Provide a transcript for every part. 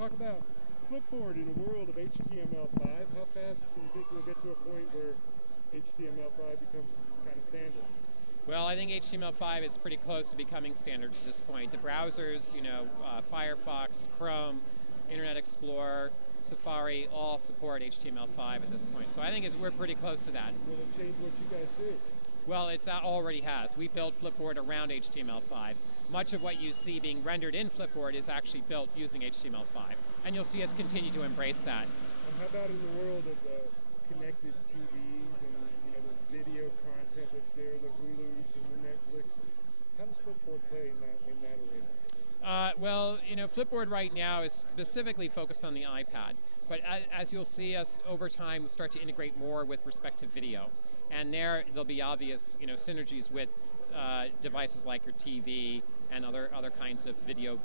Talk about Flipboard in a world of HTML5. How fast do you think we'll get to a point where HTML5 becomes kind of standard? Well, I think HTML5 is pretty close to becoming standard at this point. The browsers, Firefox, Chrome, Internet Explorer, Safari, all support HTML5 at this point. So I think we're pretty close to that. Will it change what you guys do? Well, it already has. We built Flipboard around HTML5. Much of what you see being rendered in Flipboard is actually built using HTML5. And you'll see us continue to embrace that. And how about in the world of connected TVs and the video content that's there, the Hulus and the Netflix? How does Flipboard play in that arena? Well, Flipboard right now is specifically focused on the iPad. But as you'll see us over time start to integrate more with respect to video. And there'll be obvious synergies with devices like your TV and other kinds of video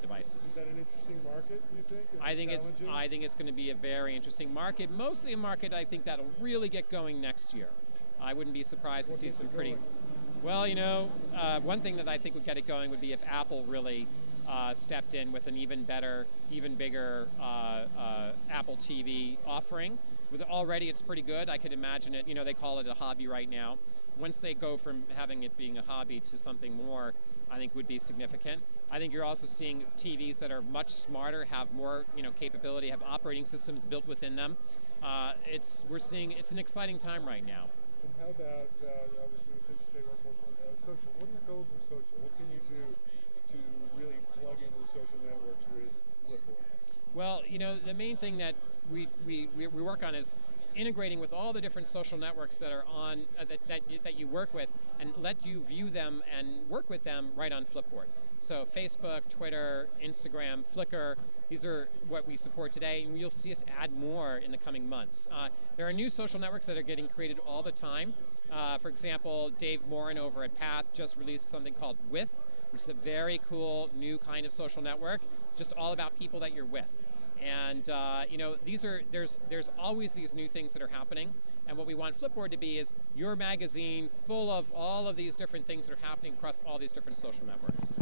devices. Is that an interesting market, do you think? I think it's going to be a very interesting market. Mostly a market I think that'll really get going next year. I wouldn't be surprised to see some pretty. Well, one thing that I think would get it going would be if Apple really stepped in with an even better, even bigger Apple TV offering. Already it's pretty good. I could imagine it, they call it a hobby right now. Once they go from having it being a hobby to something more, I think would be significant. I think you're also seeing TVs that are much smarter, have more capability, have operating systems built within them. We're seeing it's an exciting time right now. And how about, I was going to say one more thing, social. What are your goals in social? What can you do to really plug into the social networks with Flipboard? Well, the main thing that we work on is integrating with all the different social networks that are on that you work with, and let you view them and work with them right on Flipboard. So Facebook, Twitter, Instagram, Flickr, these are what we support today, and you'll see us add more in the coming months. There are new social networks that are getting created all the time. For example, Dave Morin over at Path just released something called With, which is a very cool new kind of social network, just all about people that you're with. And there's always these new things that are happening, and what we want Flipboard to be is your magazine full of all of these different things that are happening across all these different social networks.